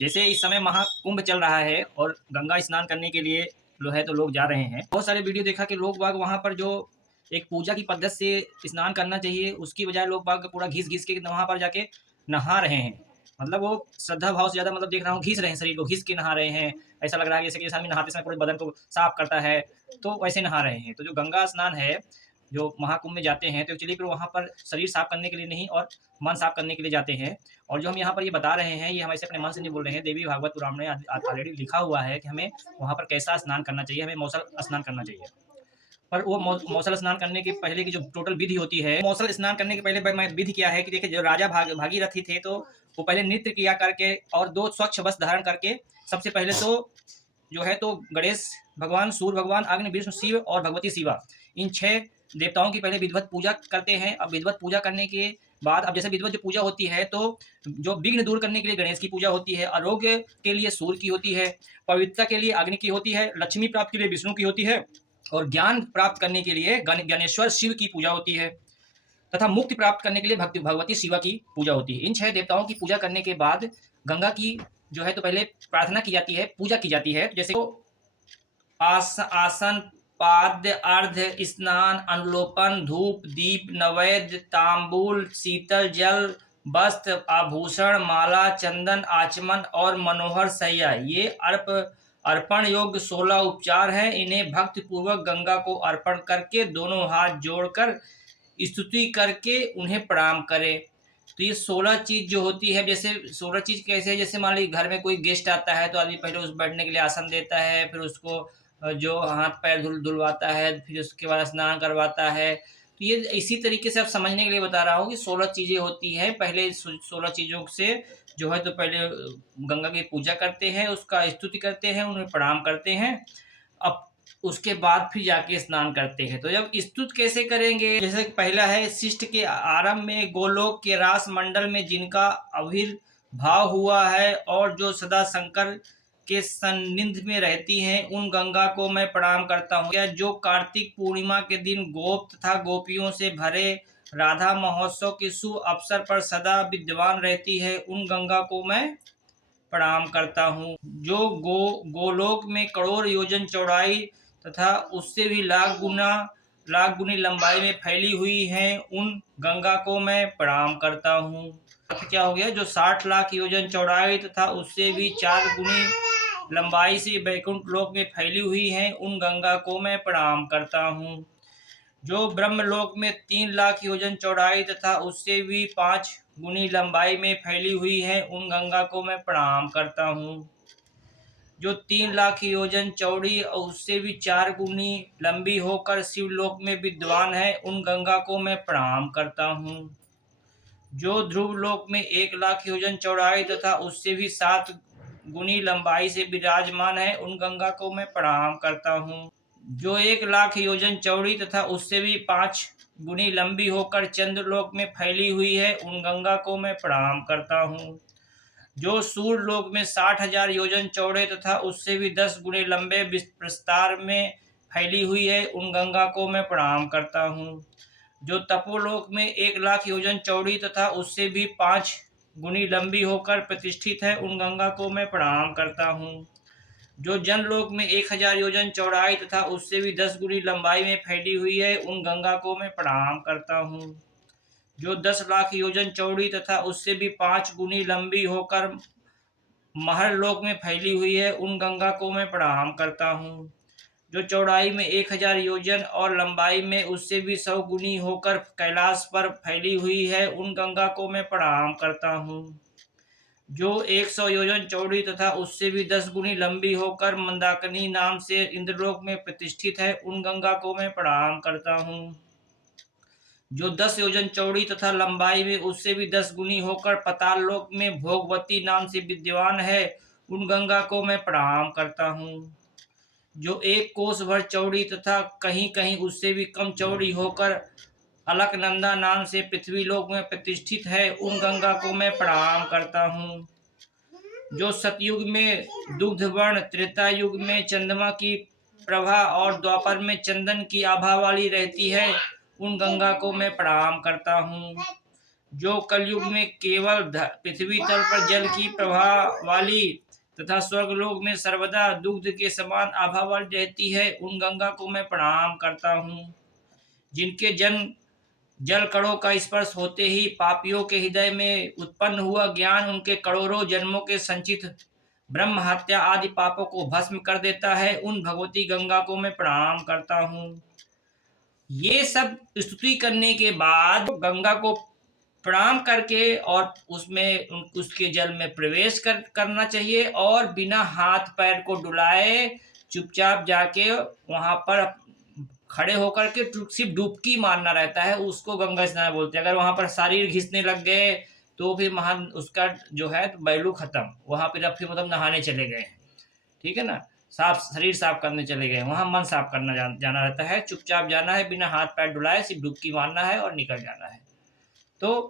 जैसे इस समय महाकुंभ चल रहा है और गंगा स्नान करने के लिए जो है तो लोग जा रहे हैं। बहुत सारे वीडियो देखा कि लोग बाग वहाँ पर जो एक पूजा की पद्धति से स्नान करना चाहिए, उसकी बजाय लोग बाग पूरा घिस-घिस के वहाँ पर जाके नहा रहे हैं। मतलब वो श्रद्धा भाव से ज़्यादा मतलब देख रहा हूँ घिस रहे हैं, शरीर को घिस के नहा रहे हैं। ऐसा लग रहा है जैसे कि जैसे आदमी नहाते समय पूरे बदन को साफ करता है, तो वैसे नहा रहे हैं। तो जो गंगा स्नान है, जो महाकुंभ में जाते हैं, तो एक्चुअली फिर वहाँ पर शरीर साफ करने के लिए नहीं और मन साफ करने के लिए जाते हैं। और जो हम यहाँ पर ये बता रहे हैं, ये हम ऐसे अपने मन से नहीं बोल रहे हैं। देवी भागवत पुराण में ऑलरेडी लिखा हुआ है कि हमें वहाँ पर कैसा स्नान करना चाहिए, हमें मौसल स्नान करना चाहिए। पर वो मौसल स्नान करने के पहले की जो टोटल विधि होती है, मौसल स्नान करने के पहले मैं विधि क्या है कि देखिए, जो राजा भागीरथी थे, तो वो पहले नृत्य किया करके और 2 स्वच्छ वस्त्र धारण करके सबसे पहले तो जो है तो गणेश भगवान, सूर्य भगवान, अग्नि, विष्णु, शिव और भगवती शिवा, इन 6 देवताओं की पहले विधिवत पूजा करते हैं। अब विधिवत पूजा करने के बाद, अब जैसे विधिवत जो पूजा होती है, तो जो विघ्न दूर करने के लिए गणेश की पूजा होती है, आरोग्य के लिए सूर्य की होती है, पवित्रता के लिए अग्नि की होती है, लक्ष्मी प्राप्ति के लिए विष्णु की होती है और ज्ञान प्राप्त करने के लिए ज्ञानेश्वर शिव की पूजा होती है तथा मुक्ति प्राप्त करने के लिए भगवती शिवा की पूजा होती है। इन 6 देवताओं की पूजा करने के बाद गंगा की जो है तो पहले प्रार्थना की जाती है, पूजा की जाती है। जैसे तो आसन, पाद्य, अर्घ्य, स्नान, अनुलोपन, धूप, दीप, नैवेद्य, तांबूल, शीतल जल, वस्त्र, आभूषण, माला, चंदन, आचमन और मनोहर सैया, ये अर्पण योग्य 16 उपचार हैं। इन्हें भक्ति पूर्वक गंगा को अर्पण करके दोनों हाथ जोड़कर स्तुति करके उन्हें प्रणाम करें। तो ये 16 चीज़ जो होती है, जैसे 16 चीज़ कैसे है, जैसे मान लीजिए घर में कोई गेस्ट आता है तो आदमी पहले उस बैठने के लिए आसन देता है, फिर उसको जो हाथ पैर धुलवाता है, फिर उसके बाद स्नान करवाता है। तो ये इसी तरीके से आप समझने के लिए बता रहा हूँ कि 16 चीज़ें होती हैं। पहले 16 चीज़ों से जो है तो पहले गंगा की पूजा करते हैं, उसका स्तुति करते हैं, उन्हें प्रणाम करते हैं। अब उसके बाद फिर जाके स्नान करते हैं। तो जब स्तुति कैसे करेंगे, जैसे पहला है शिष्ट के आरंभ में गोलोक के रास मंडल में जिनका आविर्भाव हुआ है और जो सदा शंकर के सान्निध्य में रहती हैं, उन गंगा को मैं प्रणाम करता हूँ। या जो कार्तिक पूर्णिमा के दिन गोप तथा गोपियों से भरे राधा महोत्सव के शुभ अवसर पर सदा विद्यमान रहती है, उन गंगा को मैं प्रणाम करता हूँ। जो गोलोक में करोड़ योजन चौड़ाई तथा उससे भी लाख गुनी लंबाई में फैली हुई हैं, उन गंगा को मैं प्रणाम करता हूँ। अर्थ क्या हो गया, जो 60 लाख योजन चौड़ाई तथा उससे भी 4 गुनी लंबाई से वैकुंठ लोक में फैली हुई हैं, उन गंगा को मैं प्रणाम करता हूँ। जो ब्रह्मलोक में 3 लाख योजन चौड़ाई तथा उससे भी 5 गुनी लंबाई में फैली हुई है, उन गंगा को मैं प्रणाम करता हूँ। जो 3 लाख योजन चौड़ी और उससे भी 4 गुनी लंबी होकर शिवलोक में विद्वान है, उन गंगा को मैं प्रणाम करता हूँ। जो ध्रुव लोक में 1 लाख योजन चौड़ाई तथा उससे भी 7 गुनी लंबाई से विराजमान है, उन गंगा को मैं प्रणाम करता हूँ। जो 1 लाख योजन चौड़ी तथा उससे भी 5 गुनी लंबी होकर चंद्रलोक में फैली हुई है, उन गंगा को मैं प्रणाम करता हूँ। जो सूर्यलोक में 60,000 योजन चौड़े तथा उससे भी 10 गुने लंबे प्रस्तार में फैली हुई है, उन गंगा को मैं प्रणाम करता हूँ। जो तपोलोक में 1 लाख योजन चौड़ी तथा उससे भी 5 गुनी लंबी होकर प्रतिष्ठित है, उन गंगा को मैं प्रणाम करता हूँ। जो जनलोक में 1000 योजन चौड़ाई तथा उससे भी 10 गुनी लंबाई में फैली हुई है, उन गंगा को मैं प्रणाम करता हूँ। जो 10 लाख योजन चौड़ी तथा उससे भी 5 गुनी लंबी होकर महर लोक में फैली हुई है, उन गंगा को मैं प्रणाम करता हूँ। जो चौड़ाई में 1000 योजन और लंबाई में उससे भी 100 गुनी होकर कैलाश पर फैली हुई है, उन गंगा को मैं प्रणाम करता हूँ। जो 100 योजन चौड़ी तथा उससे भी 10 गुनी लंबी होकर मंदाकिनी नाम से इंद्रलोक में प्रतिष्ठित है, उन गंगा को मैं प्रणाम करता हूँ। जो 10 योजन चौड़ी तथा लंबाई में उससे भी 10 गुनी होकर पाताल लोक में भोगवती नाम से विद्यमान है, उन गंगा को मैं प्रणाम करता हूँ। जो 1 कोस भर चौड़ी तथा कहीं कहीं उससे भी कम चौड़ी होकर अलकनंदा नाम से पृथ्वी लोक में प्रतिष्ठित है, उन गंगा को मैं प्रणाम करता हूँ। जो सतयुग में दुग्ध वर्ण, त्रेता युग में चंद्रमा की प्रभा और द्वापर में चंदन की आभा वाली रहती है, उन गंगा को मैं प्रणाम करता हूँ। जो कलयुग में केवल पृथ्वी तल पर जल की प्रवाह वाली तथा स्वर्गलोक में सर्वदा दुग्ध के समान आभा वाली रहती है, उन गंगा को मैं प्रणाम करता हूँ, जिनके जल कणों का स्पर्श होते ही पापियों के हृदय में उत्पन्न हुआ ज्ञान उनके करोड़ों जन्मों के संचित ब्रह्म हत्या आदि पापों को भस्म कर देता है। उन भगवती गंगा को मैं प्रणाम करता हूँ। ये सब स्तुति करने के बाद गंगा को प्रणाम करके और उसमें उसके जल में प्रवेश करना चाहिए और बिना हाथ पैर को डुलाए चुपचाप जाके वहां पर खड़े होकर के सिर्फ डुबकी मारना रहता है, उसको गंगा स्नान बोलते हैं। अगर वहां पर शरीर घिसने लग गए तो फिर महान उसका जो है तो बैलू खत्म, वहां पर फिर मतलब नहाने चले गए, ठीक है ना, साफ शरीर साफ करने चले गए, वहां मन साफ करना जाना रहता है, चुपचाप जाना है, बिना हाथ पैर डुलाए सिर्फ डुबकी मारना है और निकल जाना है। तो